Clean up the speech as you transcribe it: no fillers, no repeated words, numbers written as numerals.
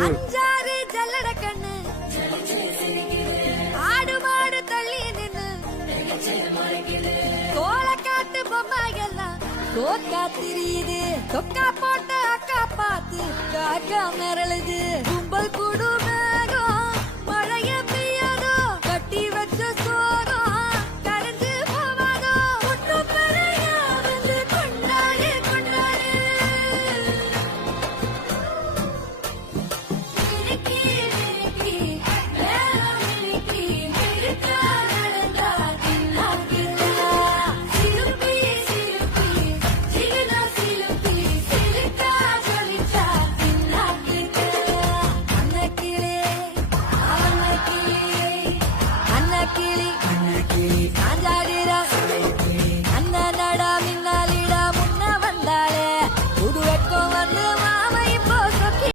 அஞ்சாறு ஜல்லட கண்ணு ஆடு மாடு தள்ளி நின்னு கோல காட்டு பொம்மை எல்லாம் தோக்கா திரியுது தொக்கா போட்ட அக்கா பார்த்து காக்கா மிரளுது கும்பல் கூடும்